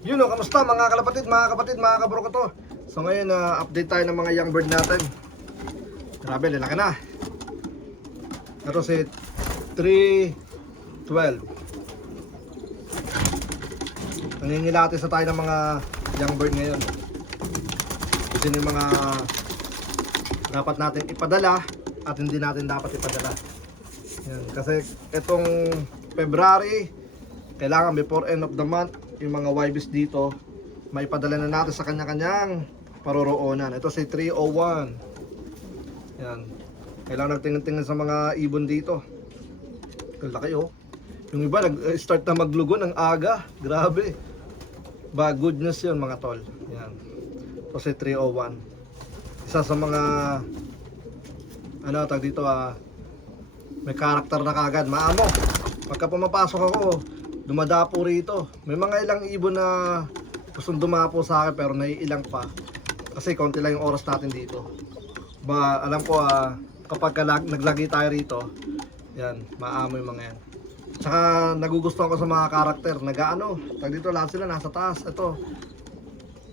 Yun o, kamusta mga kalapatid, mga kapatid, mga kabro ko to. So ngayon, na update tayo ng mga young bird natin. Grabe, lalaki na. Ito si 312. Nangingilatis na tayo ng mga young bird ngayon. Kasi yung mga dapat natin ipadala at hindi natin dapat ipadala. Yan. Kasi itong February, kailangan before end of the month, yung mga YBs dito, maipadala na natin sa kanya-kanyang paroroonan. Ito si 301. Yan. Kailangan nagtingin-tingin sa mga ibon dito. Ang laki oh. Yung iba nag-start na maglugo ng aga. Grabe. Ba, good news yun mga tol. Yan. Ito si 301. Isa sa mga ano tag dito ah may karakter na kagad. Maamo. Pagka pumapasok ako, dumadapo rito. May mga ilang ibon na gustong dumapo sa akin pero naiilang pa. Kasi konti lang yung oras natin dito. Ba, alam ko ah, kapag kalag, naglagi tayo rito, yan, maamo yung mga yan. Tsaka nagugustuhan ko sa mga karakter. Nag-ano, tag dito lahat sila nasa taas. Ito.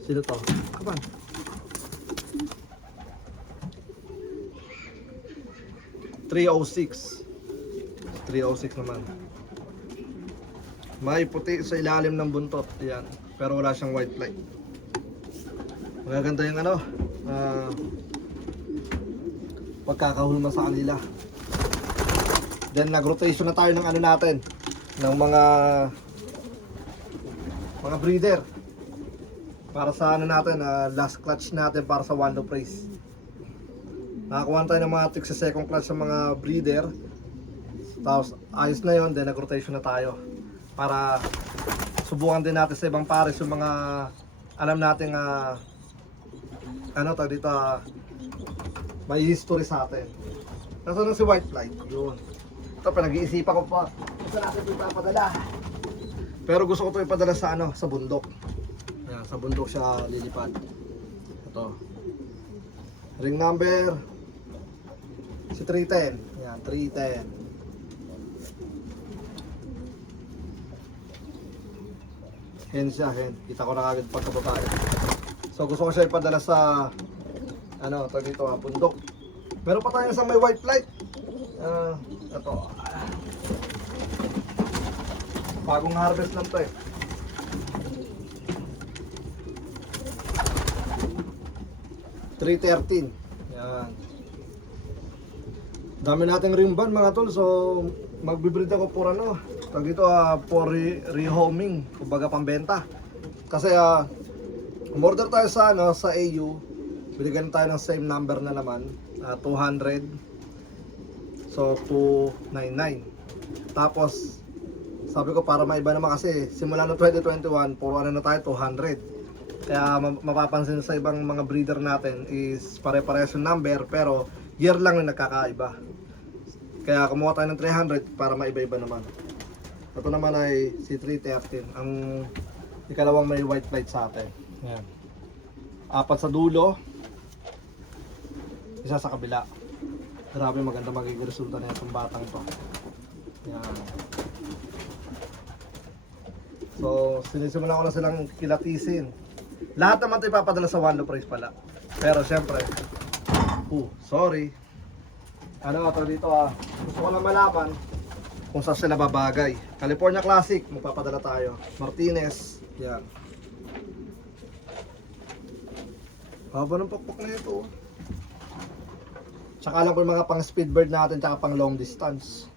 Sino to? Kapan? Oh six. 306 naman. May puti sa ilalim ng buntot. Yan. Pero wala siyang white flight. Magaganda yung ano. ah, pagkakahulma sa kanila. Then nag-rotation na tayo ng ano natin. Ng mga mga breeder. Para sa ano natin, ah, last clutch natin para sa Wando Praise. Nakakuha tayo ng mga tricks sa second clutch sa mga breeder. Tapos ayos na yon, then nag-rotation na tayo. Para subukan din natin sa ibang pares yung mga alam natin nga ano tawag dito ah, may history sa atin. Nasaan na si White Flight? Yun. Ito pinag-iisipan ko pa. Saan natin ito ipapadala? Pero gusto ko ito ipadala sa ano, sa bundok. Yan, sa bundok siya lilipad. Ito. Ring number si 310. Yan, 310. Hen siya, hen. Kita ko na kagad pagkababa. So gusto ko siya ipadala sa ano, to dito ah, bundok. Meron pa tayo sa may white light. Ah, ito. Bagong harvest lang to eh. Three thirteen. Yan. Dami nating rimban mga tol. So magbibreed ako for ano. Tag dito ah, for re- rehoming. Kumbaga pambenta. Kasi ah, umorder tayo sa ano sa AU. Binigyan tayo ng same number na naman. ah, 200. So 299. Tapos sabi ko para maiba naman kasi simula no 2021 puro ano na tayo 200. Kaya ma- mapapansin sa ibang mga breeder natin is pare-parehas yung number pero year lang yung nagkakaiba. Kaya kumuha tayo ng 300 para maiba-iba naman. Ito naman ay si 313, ang ikalawang may white light sa atin. Yan. Apat sa dulo, isa sa kabila. Grabe maganda magiging resulta na itong batang to. Yan. So, sinisimulan ko na silang kilatisin. Lahat naman ito ipapadala sa Wando Price pala. Pero syempre, oh, sorry. Ano ito dito ah, gusto ko lang malaman kung saan sila babagay. California Classic, magpapadala tayo. Martinez, yan. Haba ng pakpak na ito. oh. Tsaka lang po mga pang speedbird natin, tsaka pang long distance.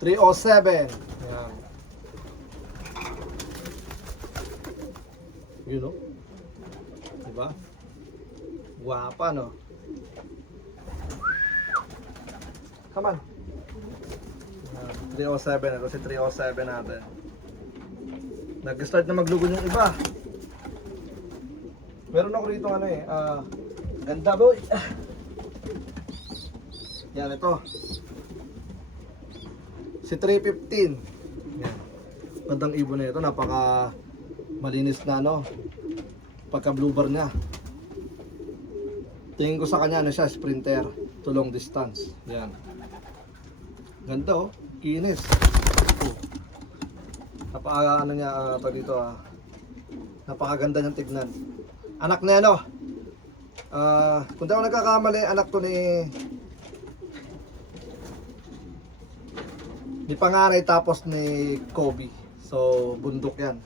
307. Yan. Yun o. Diba? Guwapa no? Come on. Yan, 307. Ito si 307 natin. Nag-start na maglugon yung iba. Meron ako rito ano eh. ah, ganda boy. Yan ito. Si 315. Yan. Gandang ibon na. Napaka malinis na ano. Pagka blue bar niya. Tingin ko sa kanya ano siya, sprinter. To long distance. Yan. Ganda oh. Kinis. Oh. Napaka ano niya, uh, tawag dito ah. Napakaganda niyang tignan. Anak ni ano? Ah, kung di ako nagkakamali, anak to ni ni panganay tapos ni Kobe. So, bundok yan.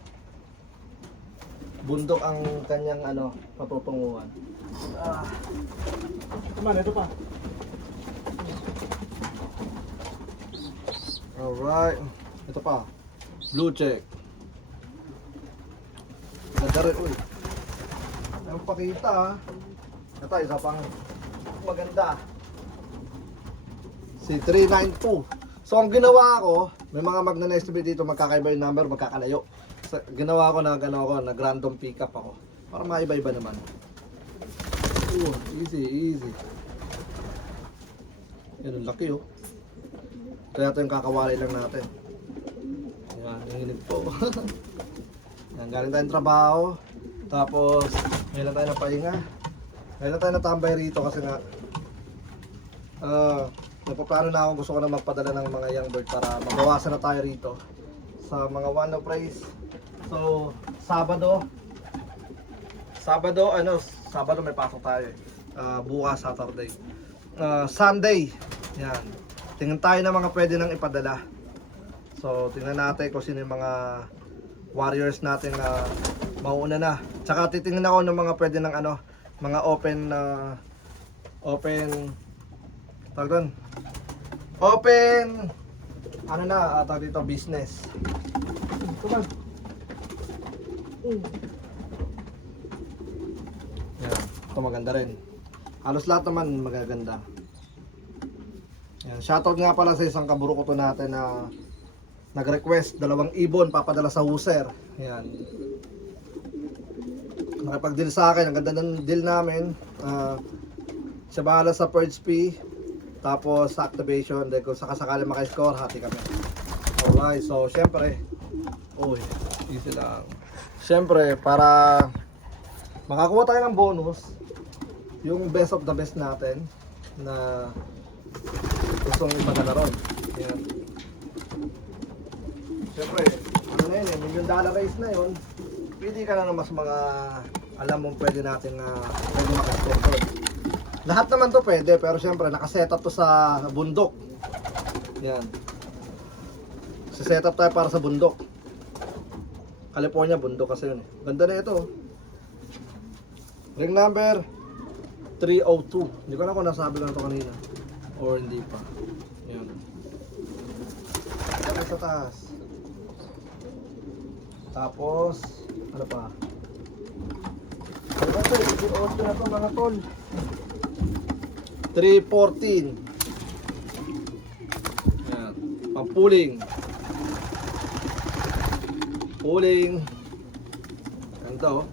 Bundok ang kanyang ano, patutunguhan. Ah. Ito man, ito pa. Alright. Ito pa. Blue check. Ganda rin, uy. Ayaw pakita ha. Ito, isa pang maganda. Si 392. So, ang ginawa ko, may mga magna-estimate dito, magkakaiba yung number, magkakalayo. So, ginawa ko na, ganawa ko, nag-random pick up ako. Para maiba-iba naman. Uh, easy, easy. Yan, laki oh. Kaya ito yung kakawalay lang natin. Yan, nanginig po. Yan, galing tayong trabaho. Tapos, ngayon lang tayo napahinga. Ngayon lang tayo natambay rito kasi nga, ah, nagpaplano na ako gusto ko na magpadala ng mga young bird para mabawasan na tayo rito sa mga one of praise. So, Sabado, Sabado, ano, Sabado may pasok tayo eh. Ah, bukas, Saturday. Ah, Sunday, yan. Tingnan tayo ng mga pwede nang ipadala. So, tingnan natin kung sino yung mga warriors natin na mauuna na. Tsaka titingnan ako ng mga pwede ng ano, mga open na open tawag doon. Open ano na, uh, dito business. Ito man. Yan. Ito maganda rin. Halos lahat naman magaganda. Yan. Shoutout nga pala sa isang kaburukoto natin na nag-request dalawang ibon papadala sa user. Yan. Nakipag-deal sa akin. Ang ganda ng deal namin. Ah, siya bahala sa purge fee. Tapos sa activation. Then kung sakasakali makiscore, hati kami. Alright. So, syempre. Uy, easy lang. Syempre, para makakuha tayo ng bonus, yung best of the best natin na gustong ipadala ron. Yan. Siyempre, ano na yun eh, million dollar race na yun. Pili ka na ng mas mga alam mong pwede natin na pwede makasponsor. Lahat naman to pwede, pero siyempre nakaset up to sa bundok. Yan. Sa up tayo para sa bundok. California, bundok kasi yun. eh. Ganda na ito. Ring number 302. Hindi ko na kung nasabi na ito kanina. Or hindi pa. Yan. Ano sa taas? Tapos, ano pa? Ano ba ito? I-order na ito mga tol. 314. Yan. Pampuling. Puling. Ganda oh.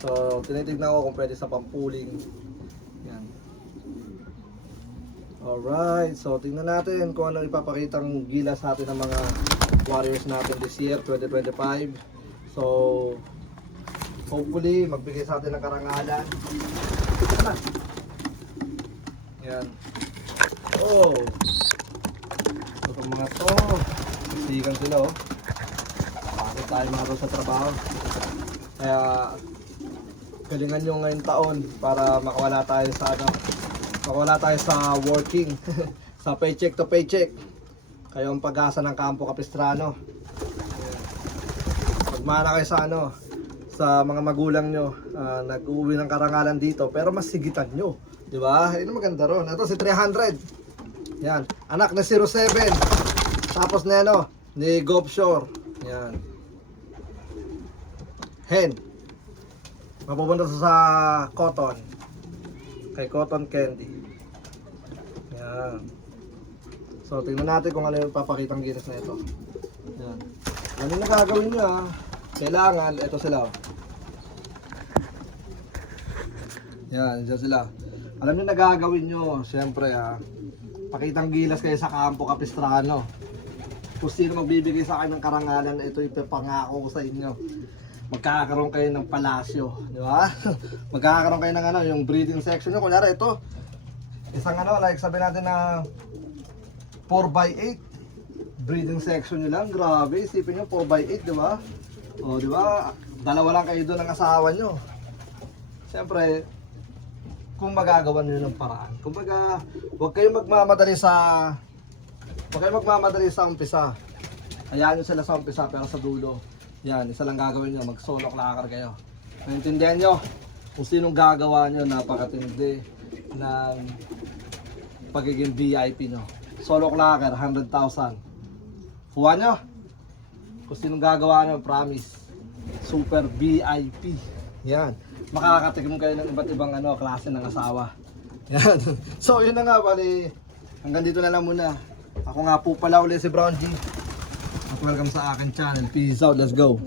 So, tinitignan ko kung pwede sa pampuling. Yan. Alright, so tingnan natin kung ano ipapakitang gilas natin ng mga warriors natin this year, 2025. So, hopefully, magbigay sa atin ng karangalan. Yan. Oh! Itong mga to, sigan sila oh. Bakit tayo mga sa trabaho? Kaya, galingan nyo ngayong taon para makawala tayo sa ano, makawala tayo sa working, sa paycheck to paycheck. Kayo ang pag-asa ng Kampo Capistrano. Pagmana kayo sa ano, sa mga magulang nyo, ah, nag-uwi ng karangalan dito, pero mas sigitan nyo. Di ba? Yun ang maganda ron. Ito si 300. Yan. Anak na 07. Tapos na ano, ni Gopshore. Yan. Hen. Mapupunta sa Cotton. Kay Cotton Candy. Yan. So, tingnan natin kung ano yung papakitang ginis na ito. Yan. Ano yung gagawin nyo ah? Kailangan, ito sila oh. Yan, dyan sila. Alam nyo na gagawin nyo, siyempre ah. Pakitang gilas kayo sa Campo Capistrano. Kung sino magbibigay sa akin ng karangalan na ito, ipapangako ko sa inyo. Magkakaroon kayo ng palasyo, di ba? Magkakaroon kayo ng ano, yung breeding section nyo. Kunyari ito, isang ano, like sabi natin na 4x8. breeding section nyo lang. Grabe, isipin nyo 4x8, di ba? O, di ba? Dalawa lang kayo doon ng asawa nyo. Siyempre, kung magagawa nyo ng paraan. Kung baga, huwag kayong magmamadali sa huwag kayong magmamadali sa umpisa. Hayaan nyo sila sa umpisa pero sa dulo. Yan, isa lang gagawin nyo, mag solo clacker kayo. Naintindihan nyo? Kung sinong gagawa nyo, napakatindi ng pagiging VIP nyo. Solo clacker, 100,000. Kuha nyo. Kung sinong gagawa nyo, promise. Super VIP. Yan. Makakatikim kayo ng iba't ibang ano, klase ng asawa. Yan. So, yun na nga, bali. Hanggang dito na lang muna. Ako nga po pala ulit si Brown G. At welcome sa akin channel. Peace out. Let's go.